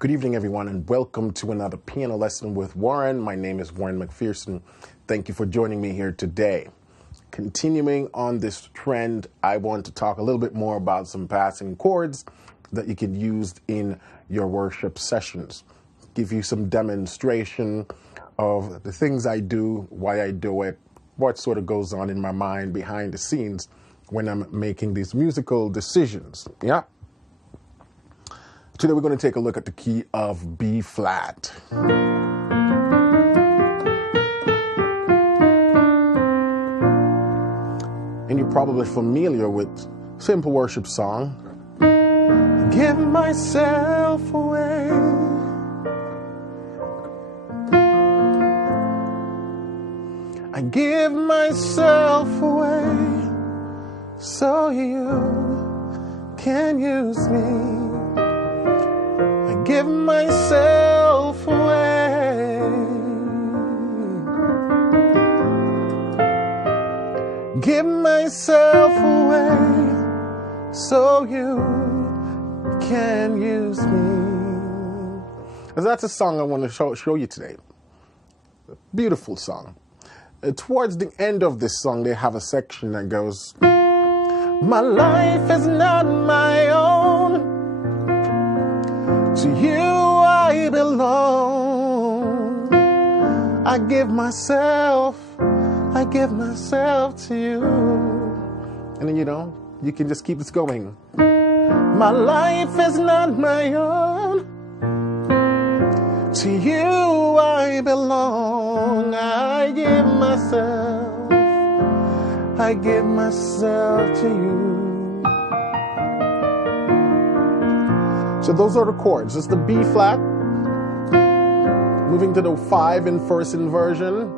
Good evening, everyone, and welcome to another piano lesson with Warren. My name is Warren Macpherson. Thank you for joining me here today. Continuing on this trend, I want to talk a little bit more about some passing chords that you can use in your worship sessions. Give you some demonstration of the things I do, why I do it, what sort of goes on in my mind behind the scenes when I'm making these musical decisions. Yeah. Today we're going to take a look at the key of B flat. And you're probably familiar with simple worship song. Give myself away. I give myself away so you can use me. Give myself away. Give myself away so you can use me. And that's a song I want to show you today. A beautiful song. Towards the end of this song, they have a section that goes, my life is not my own. To you I belong. I give myself to you. And then, you can just keep this going. My life is not my own. To you I belong. I give myself to you. So those are the chords. It's the B flat, moving to the 5 in first inversion,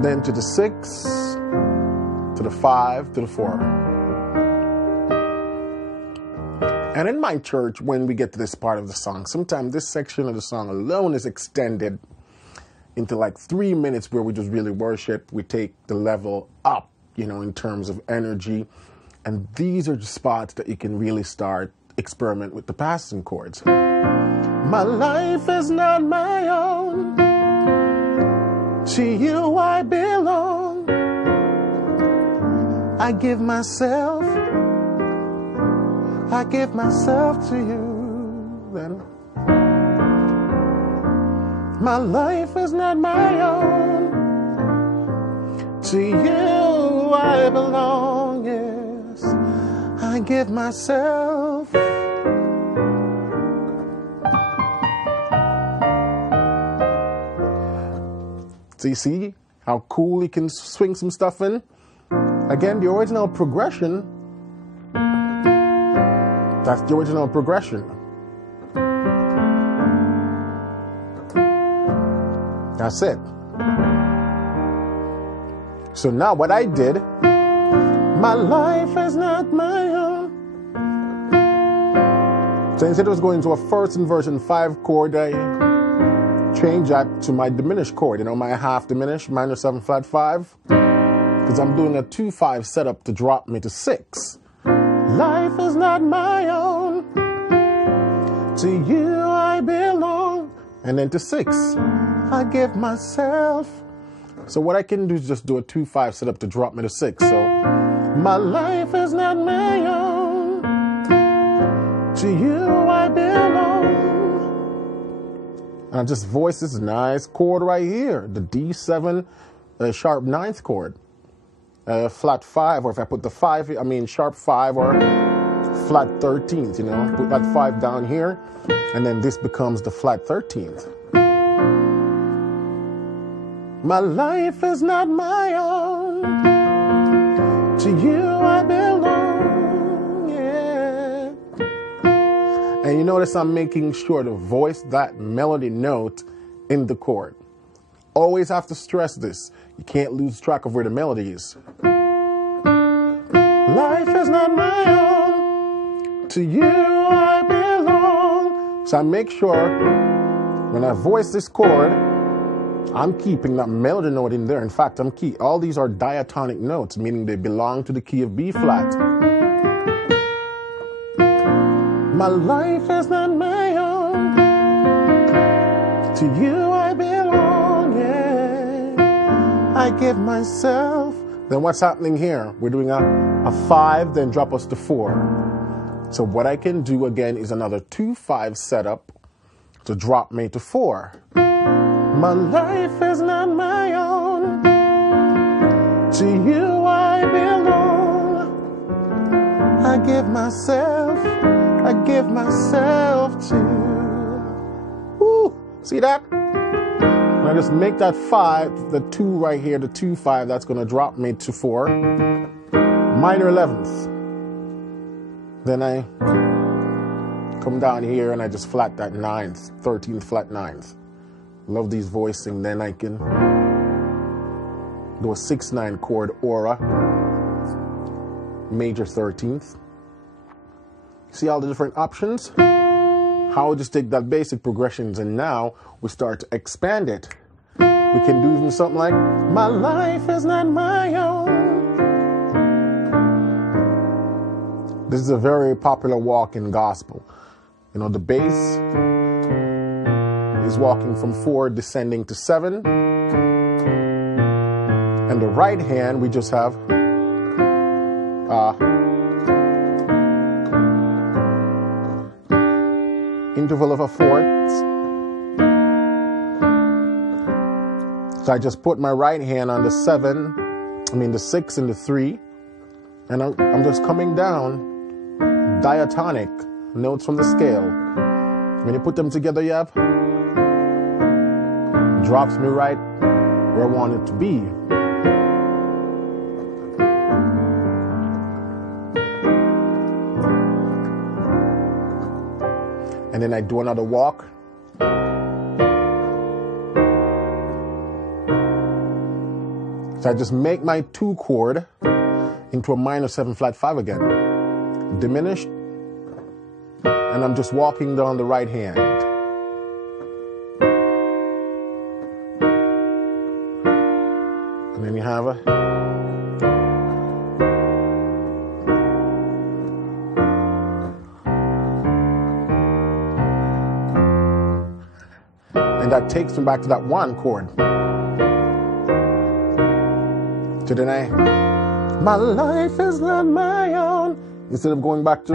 then to the 6, to the 5, to the 4. And in my church, when we get to this part of the song, sometimes this section of the song alone is extended into like 3 minutes where we just really worship. We take the level up, in terms of energy. And these are the spots that you can really start experiment with the passing chords. My life is not my own. To you I belong. I give myself to you. Then my life is not my own. To you I belong. Yes, I give myself. So you see how cool you can swing some stuff in? Again, the original progression. That's the original progression. That's it. So now what I did, my life is not my own. So instead of going to a first inversion 5 chord, I change that to my diminished chord, my half diminished, minor 7 flat 5, because I'm doing a 2-5 setup to drop me to 6. Life is not my own. To you I belong. And then to 6, I give myself. So what I can do is just do a 2-5 setup to drop me to 6. So my life is not my own. To you I belong. And I just voice this nice chord right here, the D7 sharp 9th chord, flat 5, or if I put the 5, sharp 5 or flat 13th, put that 5 down here, and then this becomes the flat 13th. My life is not my own. To you I belong. Yeah. And you notice I'm making sure to voice that melody note in the chord. Always have to stress this. You can't lose track of where the melody is. Life is not my own. To you I belong. So I make sure when I voice this chord, I'm keeping that melody note in there. In fact, all these are diatonic notes, meaning they belong to the key of B flat. My life is not my own. To you I belong, yeah. I give myself. Then what's happening here? We're doing a 5, then drop us to 4. So what I can do again is another 2-5 setup to drop me to 4. My life is not my own. To you I belong. I give myself to you. Woo! See that? When I just make that 5, the 2 right here, the 2-5, that's going to drop me to 4. Minor 11th. Then I come down here and I just flat that 9th, 13th flat 9th. Love these voicing. Then I can do a 6-9 chord aura, major 13th. See all the different options? How we just take that basic progressions and now we start to expand it. We can do even something like, my life is not my own. This is a very popular walk in gospel. You know, the bass is walking from 4, descending to 7. And the right hand, we just have interval of a 4th. So I just put my right hand on the 6 and the 3, and I'm just coming down diatonic notes from the scale. When you put them together, you have drops me right where I want it to be. And then I do another walk. So I just make my 2 chord into a minor 7 flat 5 again. Diminished. And I'm just walking down the right hand. And then you have a that takes me back to that 1 chord. So then my life is not my own. Instead of going back to,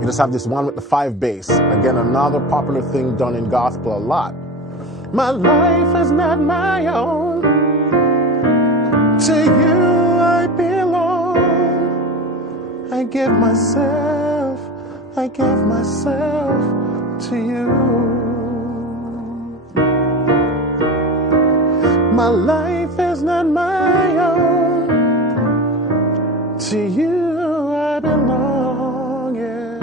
you just have this 1 with the 5 bass. Again, another popular thing done in gospel a lot. My life is not my own. To you I belong. I give myself to you. My life is not my own. To you I belong, yeah.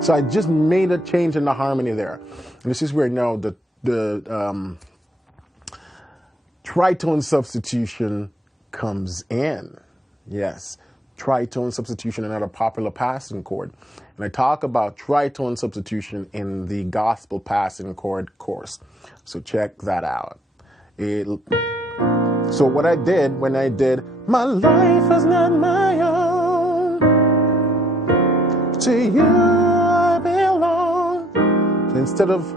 So I just made a change in the harmony there. And this is where now the tritone substitution comes in. Yes. Tritone substitution, another popular passing chord. And I talk about tritone substitution in the gospel passing chord course. So check that out. So what I did when I did, my life is not my own. To you I belong. So instead of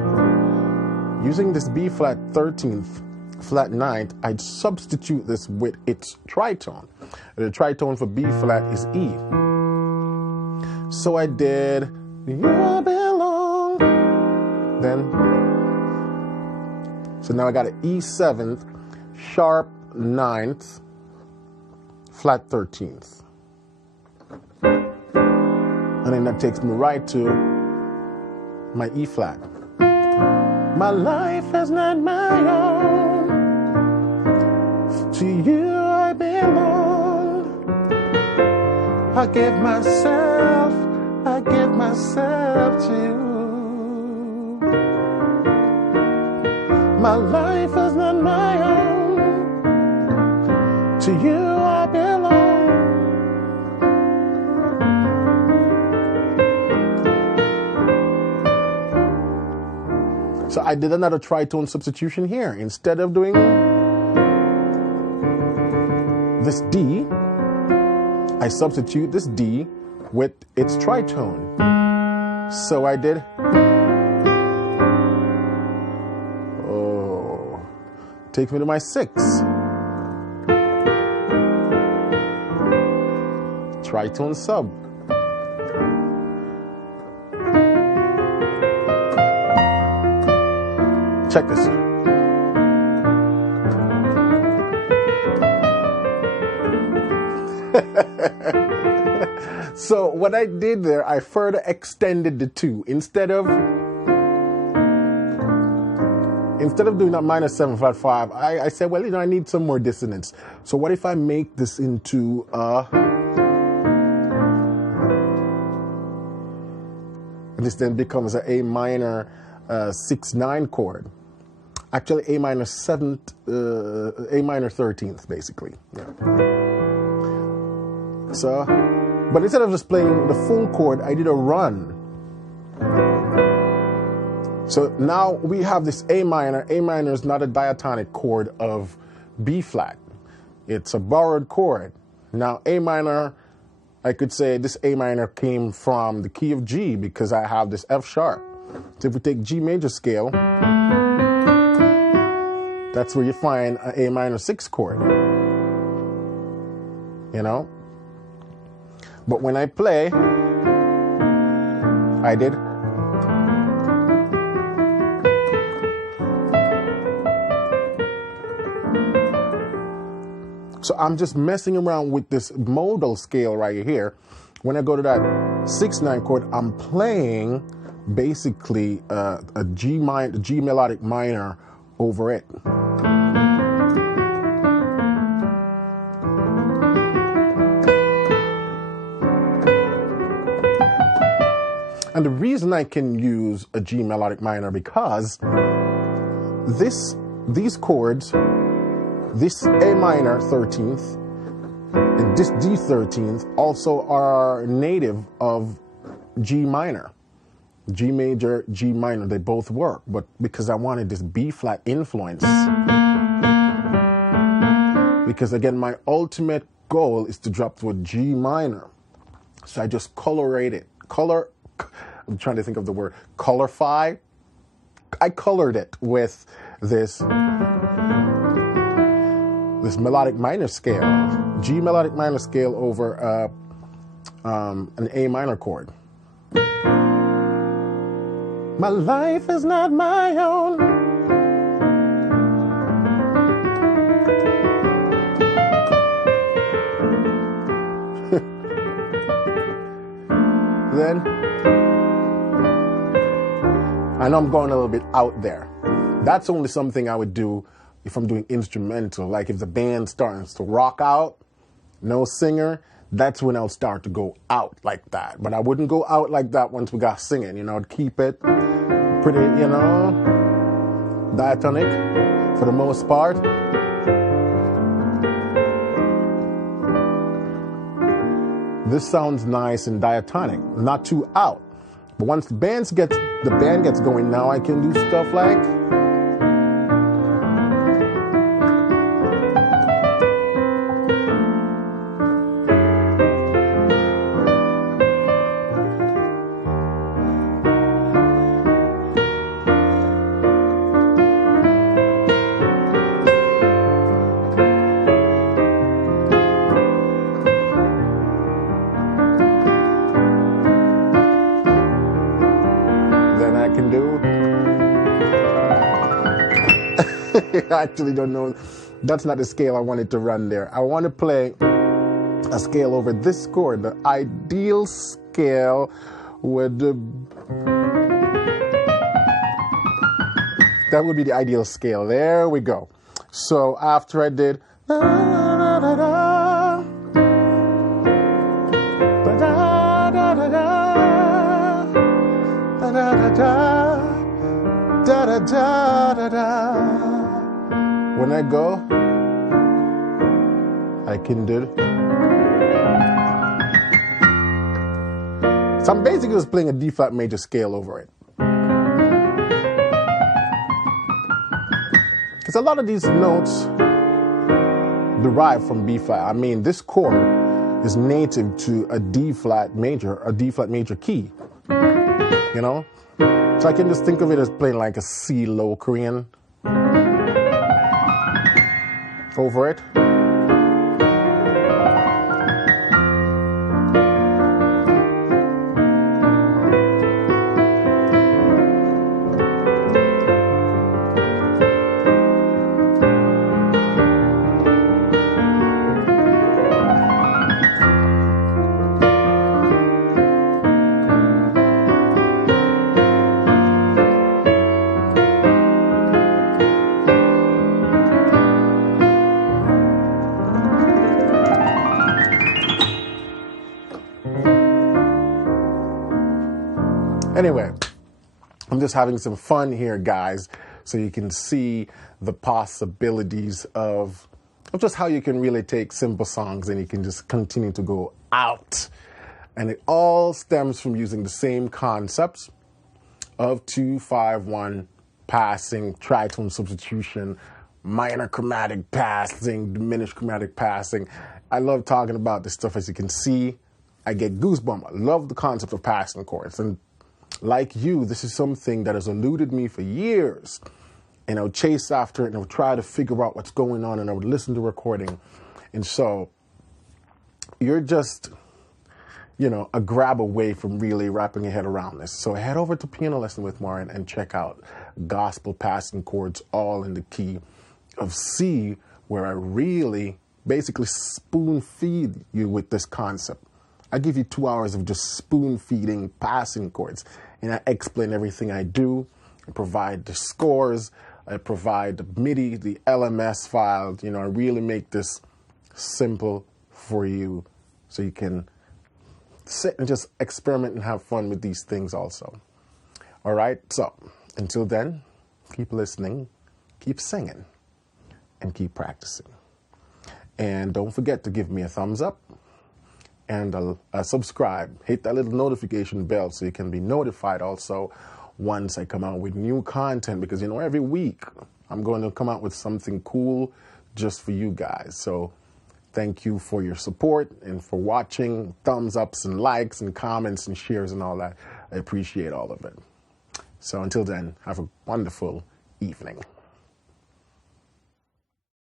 using this B flat 13th, flat 9th, I'd substitute this with its tritone. The tritone for B flat is E. So I did, you belong. Then, so now I got an E 7th, sharp 9th, flat 13th. And then that takes me right to my E flat. My life is not my own. To you I belong. I give myself to you. My life is not my own. To you I belong. So I did another tritone substitution here. Instead of doing this D, I substitute this D with its tritone. So I did. Oh, takes me to my 6. Tritone sub. Check this. So what I did there, I further extended the 2. Instead of doing that minor 7 flat 5, I said, well, I need some more dissonance. So what if I make this into this then becomes an A minor 6/9 chord. Actually, A minor 7th, A minor 13th, basically. Yeah. So, but instead of just playing the full chord, I did a run. So now we have this A minor. A minor is not a diatonic chord of B flat. It's a borrowed chord. Now A minor, I could say this A minor came from the key of G because I have this F sharp. So if we take G major scale, that's where you find an A minor 6 chord. You know? But when I play, I did. So I'm just messing around with this modal scale right here. When I go to that 6/9 chord, I'm playing basically a G melodic minor over it. And the reason I can use a G melodic minor because these chords, this A minor 13th and this D 13th also are native of G minor. G major, G minor, they both work, but because I wanted this B flat influence. Because again, my ultimate goal is to drop to a G minor. So I just I'm trying to think of the word, colorify. I colored it with this melodic minor scale, G melodic minor scale over an A minor chord. My life is not my own. Then, I know I'm going a little bit out there. That's only something I would do if I'm doing instrumental. Like if the band starts to rock out, no singer, that's when I'll start to go out like that. But I wouldn't go out like that once we got singing, I'd keep it pretty, diatonic for the most part. This sounds nice and diatonic, not too out. But once the band gets going, now I can do stuff like I actually don't know. That's not the scale I wanted to run there. I want to play a scale over this chord, the ideal scale with the... That would be the ideal scale. There we go. So after I did... When I go, I can do it. So I'm basically just playing a D flat major scale over it. Because a lot of these notes, derived from B flat. I mean, this chord is native to a D flat major key, you know? So I can just think of it as playing like a C low Korean over it. Anyway, I'm just having some fun here, guys, so you can see the possibilities of just how you can really take simple songs and you can just continue to go out. And it all stems from using the same concepts of 2-5-1 passing, tritone substitution, minor chromatic passing, diminished chromatic passing. I love talking about this stuff. As you can see, I get goosebumps. I love the concept of passing chords. And like you, this is something that has eluded me for years. And I would chase after it and I would try to figure out what's going on and I would listen to recording. And so you're just, you know, a grab away from really wrapping your head around this. So head over to Piano Lesson with Maureen and check out gospel passing chords, all in the key of C, where I really basically spoon feed you with this concept. I give you 2 hours of just spoon feeding passing chords, and I explain everything I do. I provide the scores, I provide the MIDI, the LMS file. You know, I really make this simple for you so you can sit and just experiment and have fun with these things also. All right, so until then, keep listening, keep singing, and keep practicing. And don't forget to give me a thumbs up and subscribe. Hit that little notification bell so you can be notified also once I come out with new content, because, you know, every week I'm going to come out with something cool just for you guys. So thank you for your support and for watching. Thumbs ups and likes and comments and shares and all that. I appreciate all of it. So until then, have a wonderful evening.